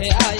me haya.